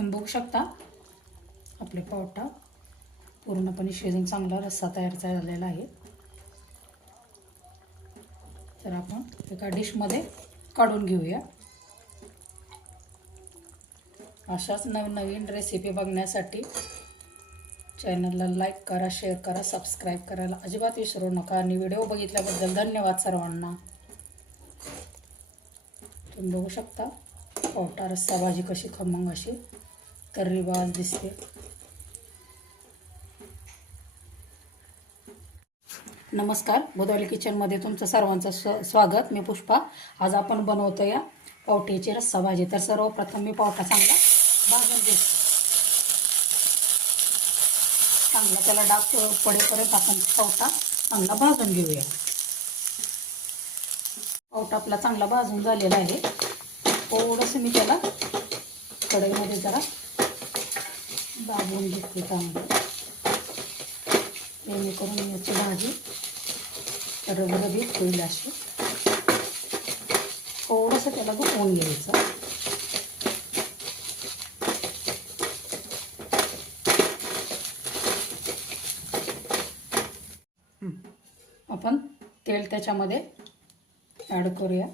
तुम्ही बघू शकता. आपले पावटा पूर्णपणे शिजून चांगला रस्सा तयार झालेला आहे. तर आपण एका डिशमध्ये काढून घेऊया. अशाच नवीन नवीन रेसिपी बघण्यासाठी चॅनलला लाईक करा शेअर करा सबस्क्राईब करायला अजिबात विसरू नका. आणि व्हिडिओ बघितल्याबद्दल धन्यवाद सर्वांना. तुम्ही बघू शकता पावटा रस्सा भाजी कशी खमंग अशी. तर्रीबाज दिसते. नमस्कार गोदावरी किचनमध्ये तुमचं सर्वांचं स्व स्वागत. मी पुष्पा. आज आपण बनवतो या पावट्याची रस्सा भाजी तर सर्वप्रथम मी पावटा चांगला भाजून घेतो. चांगला त्याला डाग पडेपर्यंत आपण पावटा चांगला भाजून घेऊया. पावटा आपला चांगला भाजून झालेला आहे. थोडंसं मी त्याला कढईमध्ये जरा दाबून घेतली चांगलं. जेणेकरून याची भाजी रबरबीत होईल अशी. थोडंसं त्याला गुंफवून घ्यायचं. आपण तेल त्याच्यामध्ये ॲड करूया.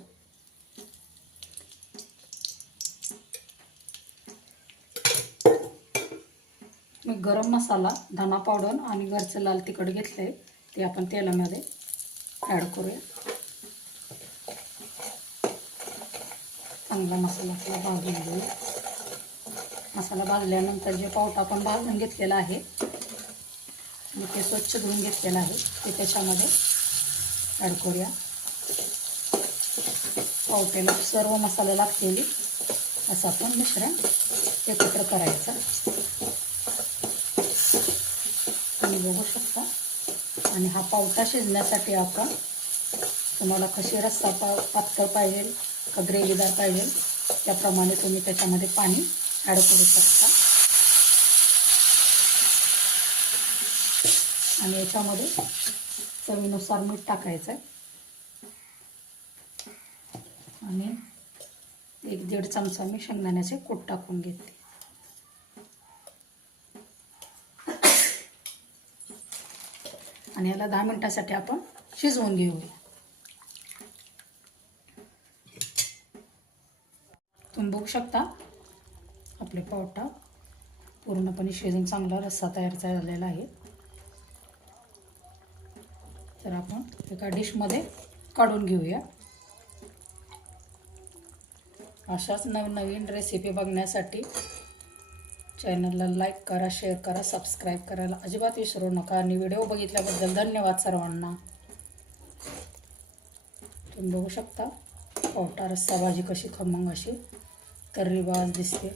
मी गरम मसाला धना पावडर आणि घरचं लाल तिखट घेतलं आहे ते आपण तेलामध्ये ॲड करूया. चांगला मसाला आपला भाजून घेऊया मसाला भाजल्यानंतर जे पावटा आपण भाजून घेतलेला आहे मी ते स्वच्छ धुवून घेतलेलं आहे ते त्याच्यामध्ये ॲड करूया. पावट्याला सर्व मसाले लागलेली असं आपण मिश्रण एकत्र करायचं. तुम्ही बघू शकता. आणि हा पावटा शिजण्यासाठी आपण तुम्हाला कशी रस्सा पा पातळ पाहिजे का ग्रेव्हीदार पाहिजे त्याप्रमाणे तुम्ही त्याच्यामध्ये पाणी ॲड करू शकता. आणि याच्यामध्ये चवीनुसार मीठ टाकायचं आहे. आणि एक दीड चमचा मी शेंगदाण्याचे कूट टाकून घेते. आणि याला दहा मिनटासाठी आपण शिजवून घेऊया. तुम्ही बघू शकता आपले पावटा पूर्णपणे शिजून चांगला रस्सा तयार झालेला आहे. तर आपण एका डिशमध्ये काढून घेऊया. अशाच नवनवीन रेसिपी बघण्यासाठी चॅनलला लाईक करा शेअर करा सबस्क्राईब करायला अजिबात विसरू नका. आणि व्हिडिओ बघितल्याबद्दल धन्यवाद सर्वांना. तुम्ही बघू शकता. पावटा रस्सा भाजी कशी खमंग अशी. तर्रीबाज दिसते.